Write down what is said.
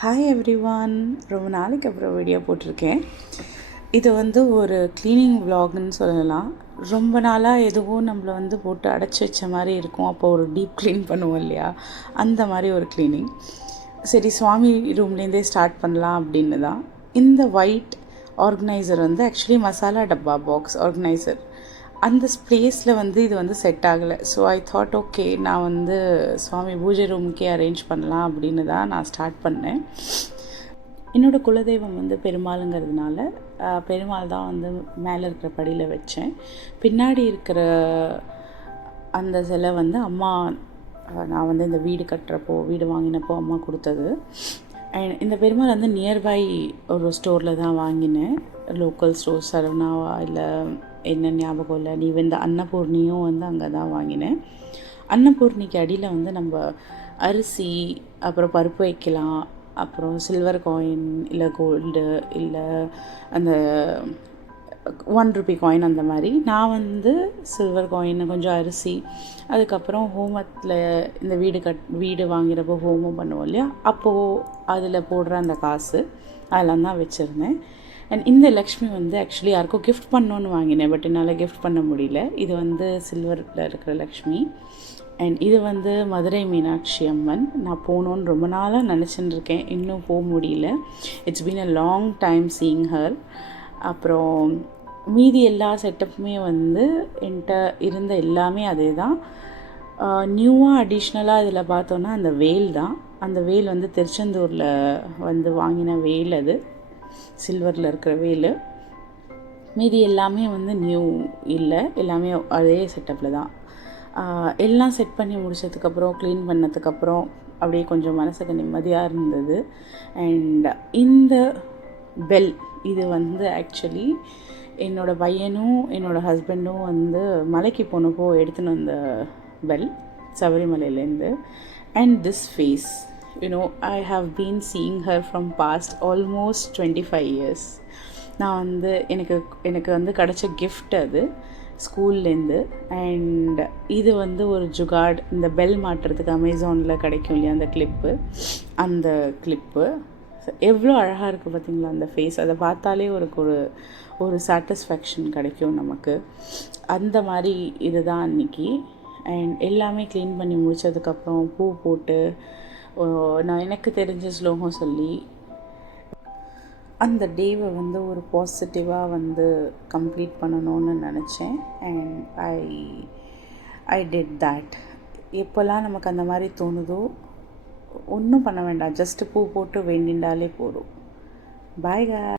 Hi everyone, ரொம்ப நாளைக்கு அப்புறம் வீடியோ போட்டிருக்கேன். இது ஒரு க்ளீனிங் விலாக்னு சொல்லலாம். ரொம்ப நாளாக எதுவும் நம்மளை போட்டு அடைச்சி வச்ச மாதிரி இருக்கும். அப்போ ஒரு டீப் க்ளீன் பண்ணுவோம் இல்லையா, அந்த மாதிரி ஒரு க்ளீனிங். சரி, சுவாமி ரூம்லேருந்தே ஸ்டார்ட் பண்ணலாம் அப்படின்னு தான். இந்த ஒயிட் ஆர்கனைசர் ஆக்சுவலி மசாலா டப்பா பாக்ஸ் ஆர்கனைசர். அந்த ஸ்பேஸில் இது செட் ஆகலை. ஸோ ஐ தாட் ஓகே, நான் சுவாமி பூஜை ரூமுக்கே அரேஞ்ச் பண்ணலாம் அப்படின்னு தான் நான் ஸ்டார்ட் பண்ணேன். என்னோடய குலதெய்வம் பெருமாளுங்கிறதுனால பெருமாள் தான் மேலே இருக்கிற படியில் வச்சேன். பின்னாடி இருக்கிற அந்த சிலை அம்மா, நான் இந்த வீடு கட்டுறப்போ, வீடு வாங்கினப்போ அம்மா கொடுத்தது. அண்ட் இந்த பெருமாள் நியர்பை ஒரு ஸ்டோரில் தான் வாங்கினேன். லோக்கல் ஸ்டோர் சரவணாவா இல்லை என்ன ஞாபகம் இல்லை. இந்த அன்னபூர்ணியும் அங்கே தான் வாங்கினேன். அன்னபூர்ணிக்கு அடியில் நம்ம அரிசி, அப்புறம் பருப்பு வைக்கலாம், அப்புறம் சில்வர் காயின் இல்லை கோல்டு இல்லை அந்த 1 ரூபி காயின், அந்த மாதிரி. நான் சில்வர் காயின், கொஞ்சம் அரிசி, அதுக்கப்புறம் ஹோமத்தில் இந்த வீடு வாங்கிறப்போ ஹோமம் பண்ணுவோம் இல்லையா, அப்போது அதில் போடுற அந்த காசு அதெல்லாம் தான் வச்சுருந்தேன். அண்ட் இந்த லக்ஷ்மி ஆக்சுவலி யாருக்கும் கிஃப்ட் பண்ணோன்னு வாங்கினேன். பட் என்னால் கிஃப்ட் பண்ண முடியல. இது சில்வரில் இருக்கிற லக்ஷ்மி. அண்ட் இது மதுரை மீனாட்சி அம்மன். நான் போகணுன்னு ரொம்ப நாளாக நினச்சின்னு இருக்கேன், இன்னும் போக முடியல. It's been a long time seeing her. அப்புறம் மீதி எல்லா செட்டப்புமே என்கிட்ட இருந்த எல்லாமே அதே தான். நியூவாக அடிஷ்னலாக இதில் பார்த்தோன்னா அந்த வேல் தான். அந்த வேல் திருச்செந்தூரில் வாங்கின வேல். அது சில்வரில் இருக்கிற வேல். மீதி எல்லாமே நியூ இல்லை, எல்லாமே அதே செட்டப்பில் தான். எல்லாம் செட் பண்ணி முடித்ததுக்கப்புறம், க்ளீன் பண்ணதுக்கப்புறம் அப்படியே கொஞ்சம் மனசுக்கு நிம்மதியாக இருந்தது. அண்ட் இந்த பெல் இது ஆக்சுவலி என்னோடய பையனும் என்னோடய ஹஸ்பண்டும் மலைக்கு போனப்போ எடுத்துன்னு வந்த பெல், சபரிமலையிலேருந்து. And this face, I have been seeing her from past almost 25 years. நான் எனக்கு கிடச்ச கிஃப்ட் அது ஸ்கூல்லேருந்து. அண்ட் இது ஒரு ஜுகாட். இந்த பெல் மாட்டுறதுக்கு அமேசானில் கிடைக்கும் இல்லையா, அந்த கிளிப்பு, அந்த கிளிப்பு எவ்வளோ அழகாக இருக்குது பார்த்திங்களா அந்த ஃபேஸ். அதை பார்த்தாலே ஒரு சாட்டிஸ்ஃபேக்ஷன் கிடைக்கும் நமக்கு. அந்த மாதிரி இது தான் அன்றைக்கி. அண்ட் எல்லாமே க்ளீன் பண்ணி முடித்ததுக்கப்புறம் பூ போட்டு நான் எனக்கு தெரிஞ்ச ஸ்லோகம் சொல்லி அந்த டேவை ஒரு பாசிட்டிவாக கம்ப்ளீட் பண்ணணும்னு நினச்சேன். And I did that. எப்போல்லாம் நமக்கு அந்த மாதிரி தோணுதோ ஒன்றும் பண்ண வேண்டாம், ஜஸ்ட்டு பூ போட்டு வேண்டிண்டாலே போதும். பாய்.